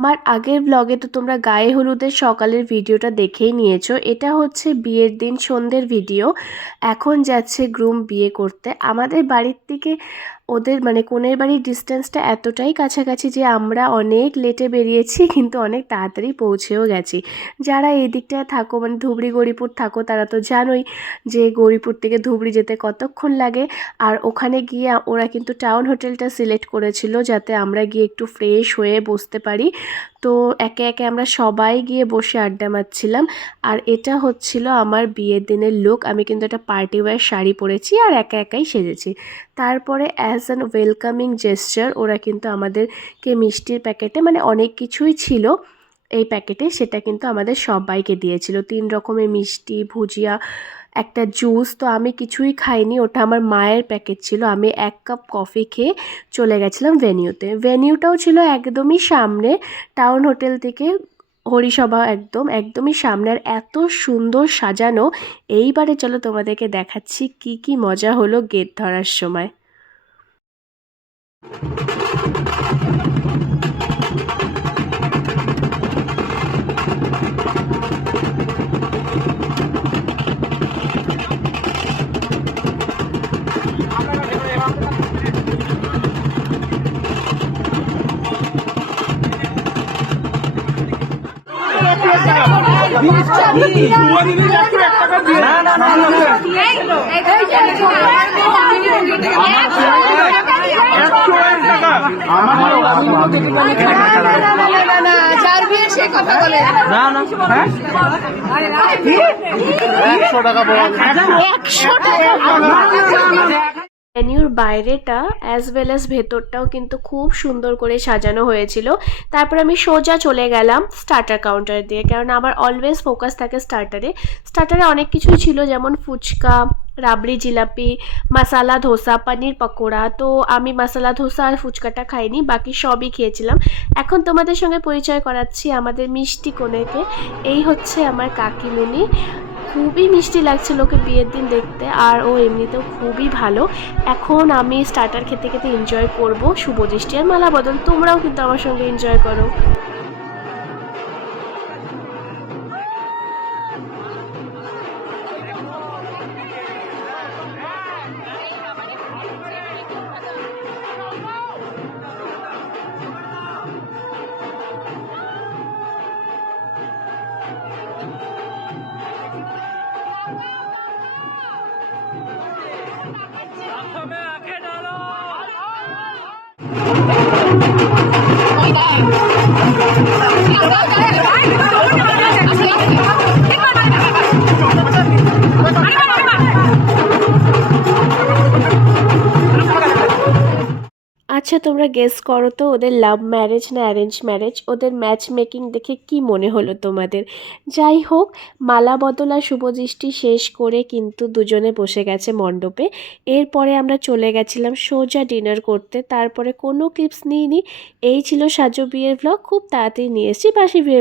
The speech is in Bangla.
আমার আগের ব্লগে তো তোমরা গায়ে হলুদের সকালের ভিডিওটা দেখেই নিয়েছো। এটা হচ্ছে বিয়ের দিন সন্ধ্যের ভিডিও। এখন যাচ্ছে গ্রুম বিয়ে করতে। আমাদের বাড়ির থেকে ওদের মানে কনের বাড়ির ডিস্টেন্সটা এতটাই কাছাকাছি যে আমরা অনেক লেটে বেরিয়েছি, কিন্তু অনেক তাড়াতাড়ি পৌঁছেও গেছি। যারা এই দিকটায় থাকো মানে ধুবড়ি গৌরীপুর থাকো তারা তো জানোই যে গৌরীপুর থেকে ধুবড়ি যেতে কতক্ষণ লাগে। আর ওখানে গিয়ে ওরা কিন্তু টাউন হোটেলটা সিলেক্ট করেছিল যাতে আমরা গিয়ে একটু ফ্রেশ হয়ে বসতে পারি। তো একে একে আমরা সবাই গিয়ে বসে আড্ডা মারছিলাম। আর এটা হচ্ছিল আমার বিয়ের দিনের লুক। আমি কিন্তু একটা পার্টি ওয়্যার শাড়ি পরেছি আর একা একাই সেজেছি। তারপরে অ্যাজ অ্যান ওয়েলকামিং জেস্চার ওরা কিন্তু আমাদেরকে মিষ্টির প্যাকেটে মানে অনেক কিছুই ছিল এই প্যাকেটে, সেটা কিন্তু আমাদের সবাইকে দিয়েছিল। 3 রকমের মিষ্টি, ভুজিয়া, একটা জুস। তো আমি কিছুই খাইনি, ওটা আমার মায়ের প্যাকেট ছিল। আমি 1 কাপ কফি খেয়ে চলে গেছিলাম ভেন্যুতে। ভেন্যুটাও ছিল একদমই সামনে, টাউন হোটেল থেকে হরিসভা একদমই সামনে। আর এত সুন্দর সাজানো। এইবারে চলো তোমাদেরকে দেখাচ্ছি কি কি মজা হলো গেট ধরার সময়। মেনুর বাইরেটা অ্যাজ ওয়েল অ্যাজ ভেতরটাও কিন্তু খুব সুন্দর করে সাজানো হয়েছিল। তারপর আমি সোজা চলে গেলাম স্টার্টার কাউন্টার দিয়ে, কারণ আমার অলওয়েজ ফোকাস থাকে স্টার্টারে। স্টার্টারে অনেক কিছুই ছিল, যেমন ফুচকা, রাবড়ি, জিলাপি, মশালা ধোসা, পনির পকোড়া। তো আমি মশালা ধোসা আর ফুচকাটা খাইনি, বাকি সবই খেয়েছিলাম। এখন তোমাদের সঙ্গে পরিচয় করাচ্ছি আমাদের মিষ্টি কনেকে। এই হচ্ছে আমার কাকিমুনি। খুবই মিষ্টি লাগছিল ওকে বিয়ের দিন দেখতে, আর ও এমনিতেও খুবই ভালো। এখন আমি স্টার্টার খেতে খেতে এনজয় করব শুভদৃষ্টি আর মালা বদল। তোমরাও কিন্তু আমার সঙ্গে এনজয় করো। আচ্ছা তোমরা গেস করো তো ওদের লাভ ম্যারেজ না অ্যারেঞ্জ ম্যারেজ? ওদের ম্যাচ মেকিং দেখে কি মনে হলো তোমাদের? যাই হোক, মালা বদল আর শুভদৃষ্টি শেষ করে কিন্তু দুজনে বসে গেছে মণ্ডপে। এরপরে আমরা চলে গেছিলাম সোজা ডিনার করতে। তারপরে কোনো ক্লিপস নিইনি। এই ছিল সাজো বিয়ের ব্লগ। খুব তাড়াতাড়ি নিয়ে এসেছি বাসি বিয়ের